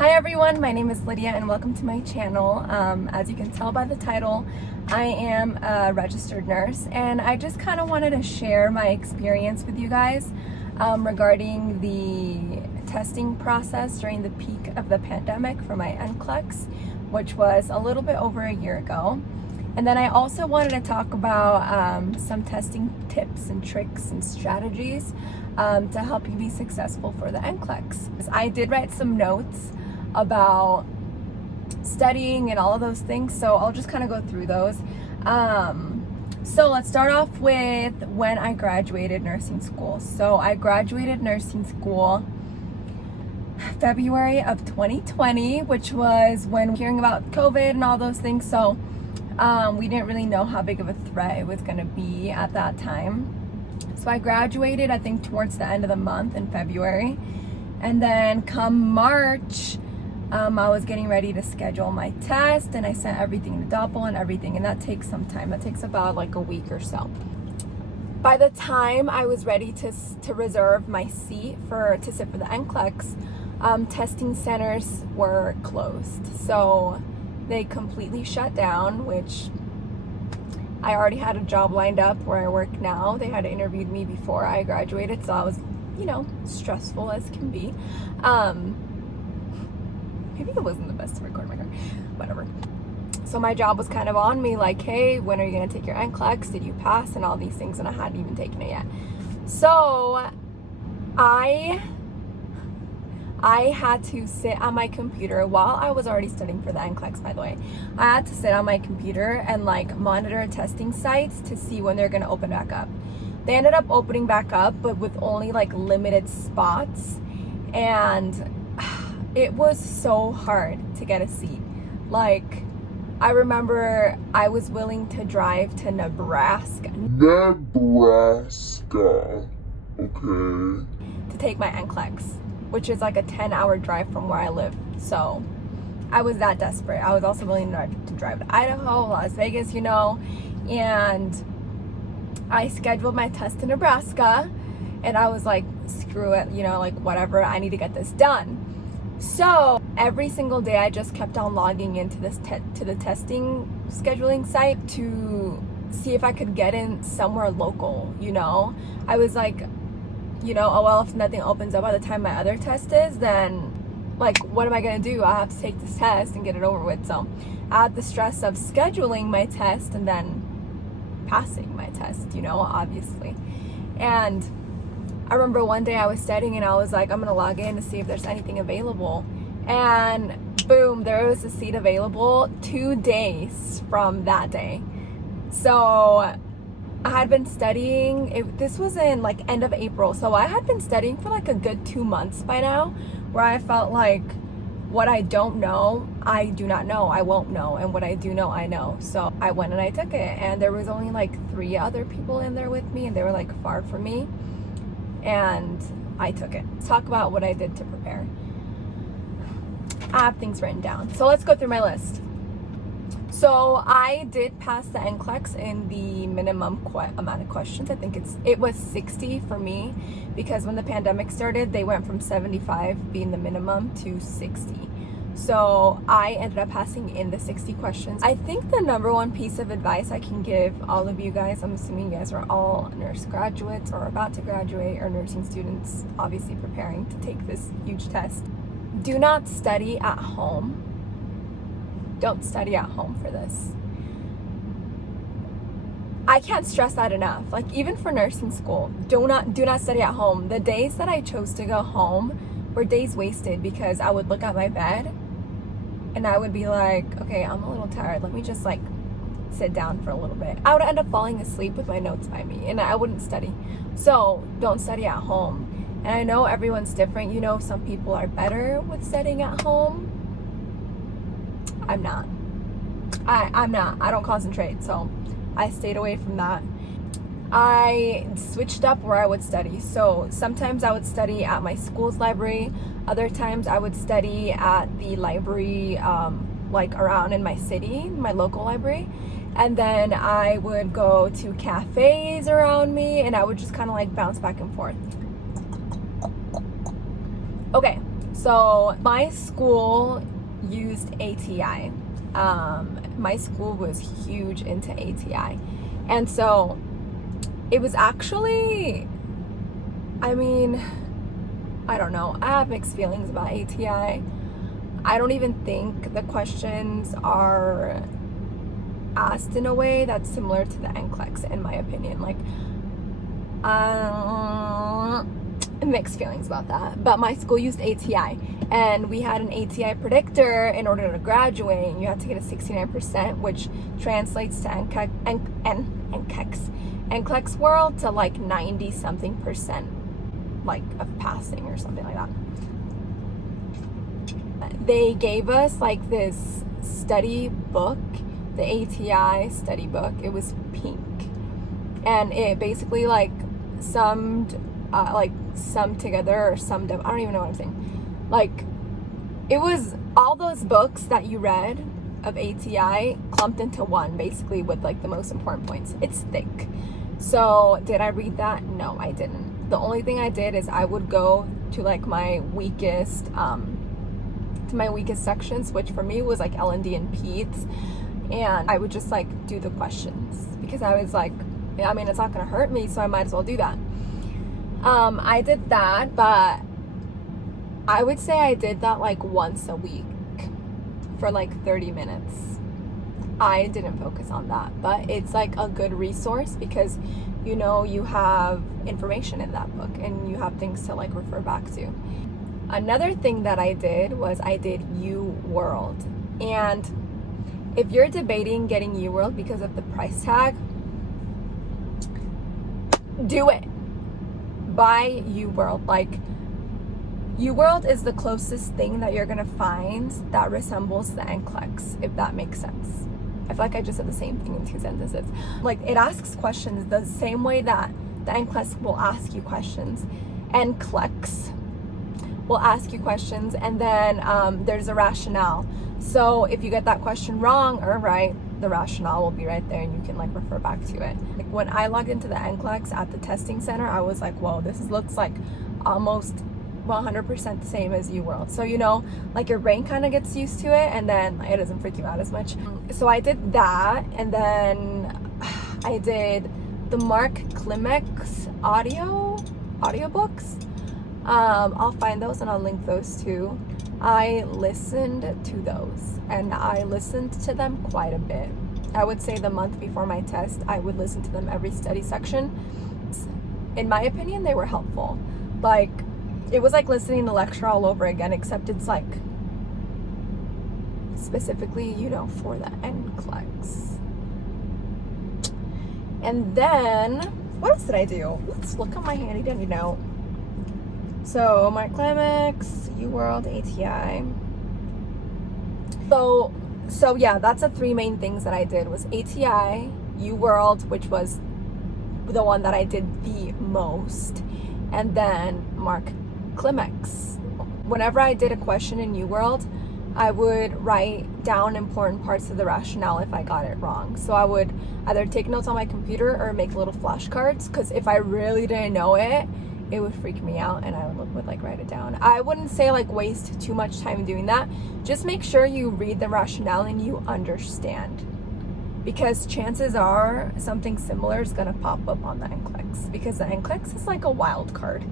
Hi everyone, my name is Lydia and welcome to my channel. As you can tell by the title, I am a registered nurse and I just kind of wanted to share my experience with you guys regarding the testing process during the peak of the pandemic for my NCLEX, which was a little bit over a year ago. And then I also wanted to talk about some testing tips and tricks and strategies to help you be successful for the NCLEX. I did write some notes about studying and all of those things, so I'll just kind of go through those. So let's start off with when I graduated nursing school. So I graduated nursing school February of 2020, which was when hearing about COVID and all those things. So we didn't really know how big of a threat it was going to be at that time. So I graduated, I think, towards the end of the month in February. And then come March, I was getting ready to schedule my test, and I sent everything to Doppel and everything, and that takes some time. That takes about like a week or so. By the time I was ready to reserve my seat to sit for the NCLEX, testing centers were closed. So they completely shut down, which I already had a job lined up where I work now. They had interviewed me before I graduated, so I was, stressful as can be. Maybe it wasn't the best to record my car, whatever. So my job was kind of on me, like, hey, when are you gonna take your NCLEX? Did you pass? And all these things, and I hadn't even taken it yet. So I had to sit on my computer while I was already studying for the NCLEX, by the way. I had to sit on my computer and monitor testing sites to see when they're gonna open back up. They ended up opening back up, but with only limited spots, and it was so hard to get a seat. I remember I was willing to drive to Nebraska, okay, to take my NCLEX, which is like a 10-hour drive from where I live. So I was that desperate. I was also willing to drive to Idaho, Las Vegas, and I scheduled my test in Nebraska, and I was like, screw it, whatever, I need to get this done. So every single day I just kept on logging into this to the testing scheduling site to see if I could get in somewhere local. I was like, oh well, if nothing opens up by the time my other test is, then what am I gonna do? I have to take this test and get it over with. So I had the stress of scheduling my test and then passing my test, obviously. And I remember one day I was studying and I was like, I'm gonna log in to see if there's anything available, and boom, there was a seat available 2 days from that day. So I had been studying, this was in end of April, so I had been studying for a good 2 months by now, where I felt like what I don't know, I do not know, I won't know, and what I do know, I know. So I went and I took it, and there was only 3 other people in there with me, and they were far from me, and I took it. Let's talk about what I did to prepare. I have things written down, so let's go through my list. So I did pass the NCLEX in the minimum amount of questions. I think it was 60 for me, because when the pandemic started, they went from 75 being the minimum to 60. So I ended up passing in the 60 questions. I think the number one piece of advice I can give all of you guys, I'm assuming you guys are all nurse graduates or about to graduate, or nursing students obviously preparing to take this huge test. Do not study at home. Don't study at home for this. I can't stress that enough. Even for nursing school, do not study at home. The days that I chose to go home were days wasted, because I would look at my bed and I would be like, okay, I'm a little tired. Let me just sit down for a little bit. I would end up falling asleep with my notes by me, and I wouldn't study. So don't study at home. And I know everyone's different. Some people are better with studying at home. I'm not. I'm not. I don't concentrate, so I stayed away from that. I switched up where I would study. So sometimes I would study at my school's library. Other times I would study at the library around in my city, my local library. And then I would go to cafes around me, and I would just kind of bounce back and forth. Okay, So my school used ATI. My school was huge into ATI. And so it was actually, I mean, I don't know. I have mixed feelings about ATI. I don't even think the questions are asked in a way that's similar to the NCLEX, in my opinion. Like, mixed feelings about that. But my school used ATI, and we had an ATI predictor in order to graduate. You had to get a 69%, which translates to NCLEX world to like 90 something percent, like of passing or something like that. They gave us like this study book, the ATI study book. It was pink, and it basically like summed together or summed up. I don't even know what I'm saying. Like, it was all those books that you read of ATI clumped into one, basically, with like the most important points. It's thick. So did I read that? No, I didn't. The only thing I did is I would go to like my weakest sections, which for me was like L&D and Peds, and I would just like do the questions because I was like, I mean, it's not gonna hurt me, so I might as well do that. I did that, but I would say I did that like once a week for like 30 minutes. I didn't focus on that, but it's like a good resource because, you know, you have information in that book and you have things to like refer back to. Another thing that I did was I did U-World. And if you're debating getting U-World because of the price tag, do it. Buy U-World. Like, U-World is the closest thing that you're gonna find that resembles the NCLEX, if that makes sense. I feel like I just said the same thing in 2 sentences. Like, it asks questions the same way that the NCLEX will ask you questions. NCLEX will ask you questions, and then there's a rationale. So if you get that question wrong or right, the rationale will be right there and you can like refer back to it. Like, when I logged into the NCLEX at the testing center, I was like, whoa, this looks like almost 100% the same as U-World. So, you know, like your brain kind of gets used to it and then it doesn't freak you out as much. So I did that, and then I did the Mark Klimek audiobooks. I'll find those and I'll link those too. I listened to those, and I listened to them quite a bit. I would say the month before my test, I would listen to them every study section. In my opinion, they were helpful. Like, it was like listening to lecture all over again, except it's like specifically, you know, for the NCLEX. And then, what else did I do? Let's look at my handy dandy note. So, Mark Klimek, U-World, ATI. So yeah, that's the 3 main things that I did was ATI, U-World, which was the one that I did the most, and then Mark Klimek. Whenever I did a question in U-World, I would write down important parts of the rationale if I got it wrong. So I would either take notes on my computer or make little flashcards, because if I really didn't know it, it would freak me out and I would like write it down. I wouldn't say like waste too much time doing that. Just make sure you read the rationale and you understand, because chances are something similar is gonna pop up on the NCLEX, because the NCLEX is like a wild card.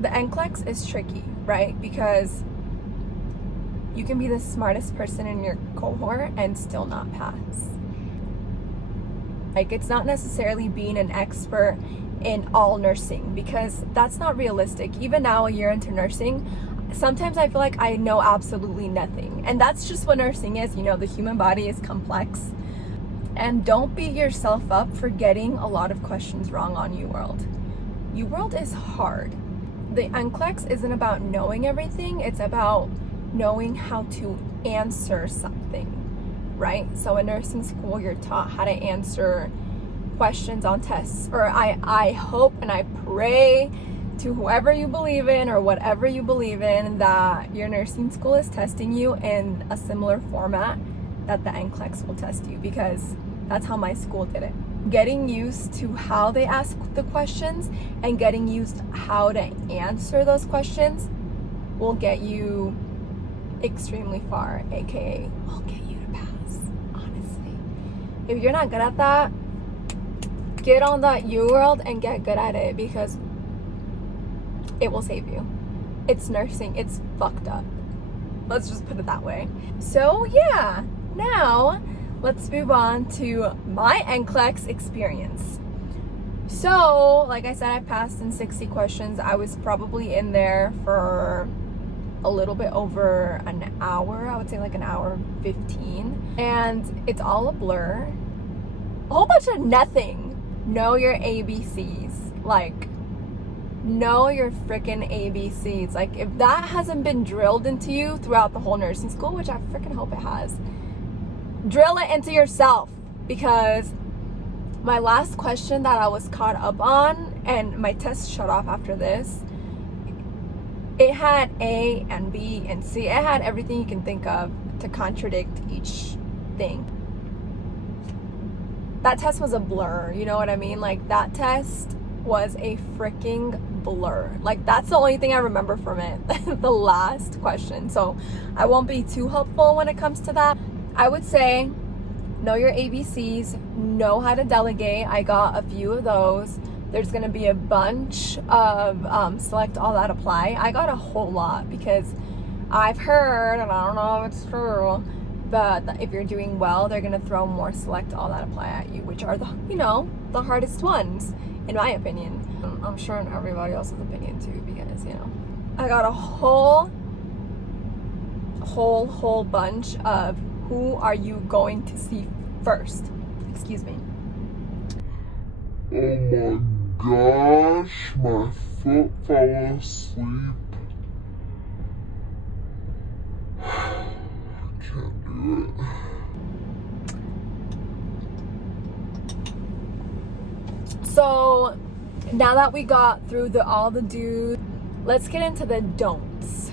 The NCLEX is tricky, right? Because you can be the smartest person in your cohort and still not pass. Like, it's not necessarily being an expert in all nursing, because that's not realistic. Even now, a year into nursing, sometimes I feel like I know absolutely nothing, and that's just what nursing is. You know, the human body is complex, and don't beat yourself up for getting a lot of questions wrong on U-World. U-World is hard. The NCLEX isn't about knowing everything, it's about knowing how to answer something, right? So in nursing school, you're taught how to answer questions on tests, or I hope and I pray to whoever you believe in or whatever you believe in that your nursing school is testing you in a similar format that the NCLEX will test you, because that's how my school did it. Getting used to how they ask the questions and getting used how to answer those questions will get you extremely far, aka will get you to pass, honestly. If you're not good at that, get on that UWorld and get good at it, because it will save you. It's nursing. It's fucked up. Let's just put it that way. So yeah, now let's move on to my NCLEX experience. So, like I said, I passed in 60 questions. I was probably in there for a little bit over an hour. I would say like an hour 15. And it's all a blur. A whole bunch of nothing. Know your ABCs. Like, know your freaking ABCs. Like, if that hasn't been drilled into you throughout the whole nursing school, which I freaking hope it has, drill it into yourself. Because my last question that I was caught up on, and my test shut off after this, it had A and B and C. It had everything you can think of to contradict each thing. That test was a blur, you know what I mean? Like, that test was a freaking blur. Like, that's the only thing I remember from it, the last question. So I won't be too helpful when it comes to that. I would say know your ABCs, know how to delegate. I got a few of those. There's going to be a bunch of select all that apply. I got a whole lot because I've heard, and I don't know if it's true, but if you're doing well, they're going to throw more select all that apply at you, which are the, you know, the hardest ones, in my opinion. I'm sure in everybody else's opinion too, because, you know, I got a whole bunch of who are you going to see first. Excuse me. Oh my gosh, my foot fell asleep. I can't do it. So now that we got through all the do's, let's get into the don'ts.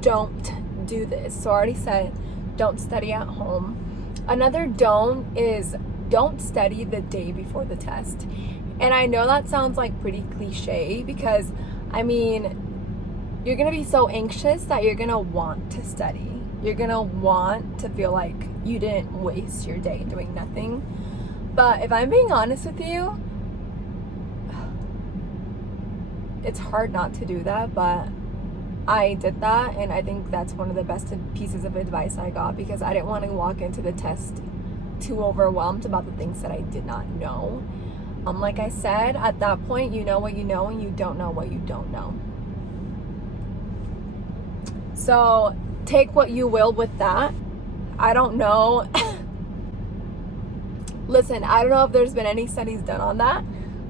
Don't do this. So I already said, don't study at home. Another don't is don't study the day before the test. And I know that sounds like pretty cliche, because I mean, you're gonna be so anxious that you're gonna want to study. You're gonna want to feel like you didn't waste your day doing nothing. But if I'm being honest with you, it's hard not to do that, but I did that, and I think that's one of the best pieces of advice I got, because I didn't want to walk into the test too overwhelmed about the things that I did not know. Like I said, at that point, you know what you know, and you don't know what you don't know. So take what you will with that. I don't know. Listen, I don't know if there's been any studies done on that,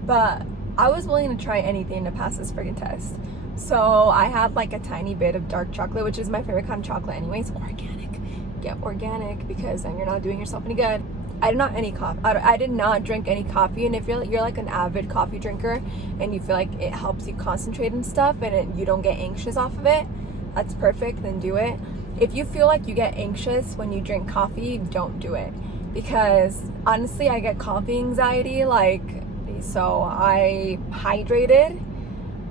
but I was willing to try anything to pass this friggin' test. So I had like a tiny bit of dark chocolate, which is my favorite kind of chocolate anyways. Organic. Get organic, because then you're not doing yourself any good. I did not drink any coffee. And if you're like an avid coffee drinker and you feel like it helps you concentrate and stuff, and you don't get anxious off of it, that's perfect, then do it. If you feel like you get anxious when you drink coffee, don't do it. Because honestly, I get coffee anxiety. So I hydrated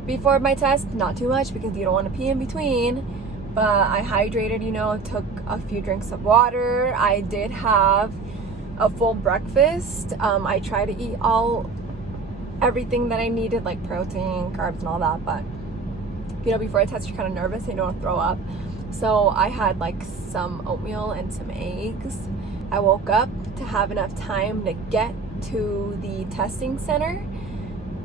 before my test, not too much because you don't want to pee in between, but I hydrated, took a few drinks of water. I did have a full breakfast. I try to eat everything that I needed, like protein, carbs, and all that, but before a test you're kind of nervous and you don't want to throw up. So I had like some oatmeal and some eggs. I woke up to have enough time to get to the testing center,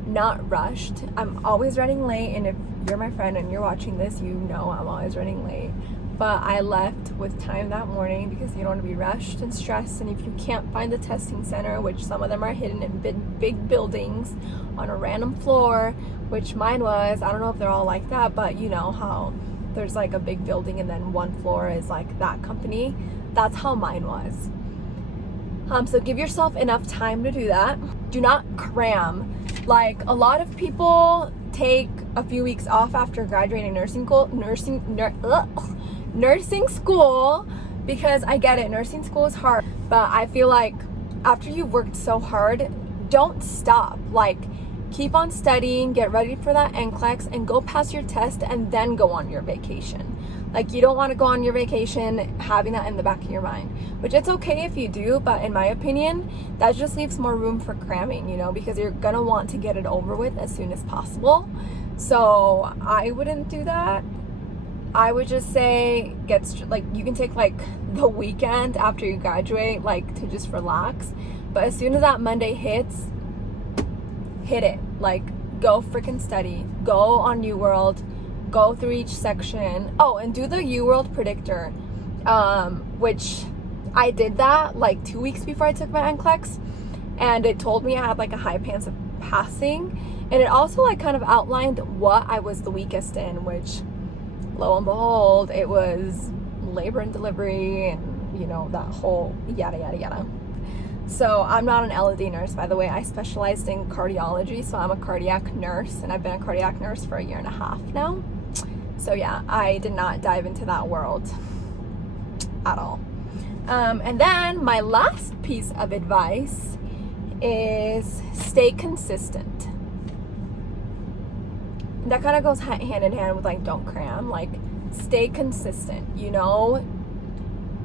not rushed. I'm always running late, and if you're my friend and you're watching this, you know I'm always running late. But I left with time that morning because you don't want to be rushed and stressed. And if you can't find the testing center, which some of them are hidden in big buildings on a random floor, which mine was, I don't know if they're all like that, but you know how there's like a big building and then one floor is like that company. That's how mine was. So give yourself enough time to do that. Do not cram. Like, a lot of people take a few weeks off after graduating nursing school, because I get it, nursing school is hard, but I feel like after you've worked so hard, don't stop. Like, keep on studying, get ready for that NCLEX, and go pass your test and then go on your vacation. Like, you don't want to go on your vacation having that in the back of your mind, which it's okay if you do, but in my opinion, that just leaves more room for cramming, you know, because you're gonna want to get it over with as soon as possible. So I wouldn't do that. I would just say you can take like the weekend after you graduate, like, to just relax. But as soon as that Monday hits, hit it. Like, go freaking study. Go on UWorld. Go through each section. Oh, and do the UWorld predictor, which I did that like 2 weeks before I took my NCLEX, and it told me I had like a high chance of passing, and it also like kind of outlined what I was the weakest in, which lo and behold, it was labor and delivery, and you know, that whole yada yada yada. So I'm not an L&D nurse, by the way. I specialized in cardiology, so I'm a cardiac nurse, and I've been a cardiac nurse for 1.5 years now. So yeah, I did not dive into that world at all. And then my last piece of advice is stay consistent. That kind of goes hand in hand with like, don't cram. Like, stay consistent, you know?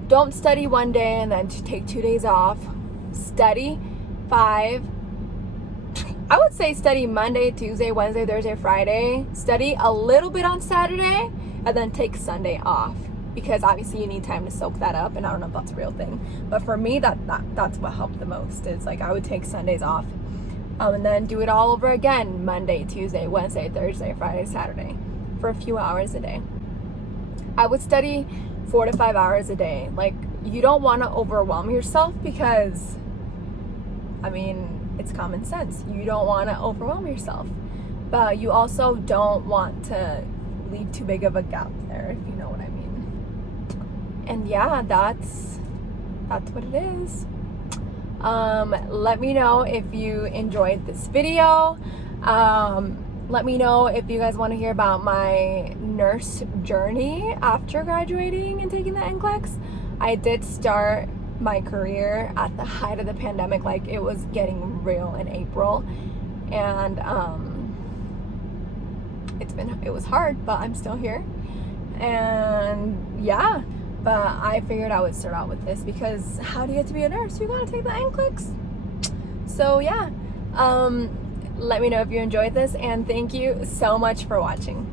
Don't study one day and then take 2 days off. Study 5. I would say study Monday, Tuesday, Wednesday, Thursday, Friday. Study a little bit on Saturday and then take Sunday off, because obviously you need time to soak that up, and I don't know if that's a real thing, but for me that's what helped the most. Is like, I would take Sundays off, and then do it all over again Monday, Tuesday, Wednesday, Thursday, Friday, Saturday for a few hours a day. I would study 4 to 5 hours a day. Like, you don't want to overwhelm yourself, because I mean, it's common sense. You don't want to overwhelm yourself, but you also don't want to leave too big of a gap there, if you know what I mean. And yeah, that's what it is. Let me know if you enjoyed this video. Let me know if you guys want to hear about my nurse journey after graduating and taking the NCLEX. I did start my career at the height of the pandemic. Like, it was getting real in April, and it was hard, but I'm still here. And yeah, but I figured I would start out with this, because how do you get to be a nurse? You gotta take the NCLEX. So yeah, let me know if you enjoyed this, and thank you so much for watching.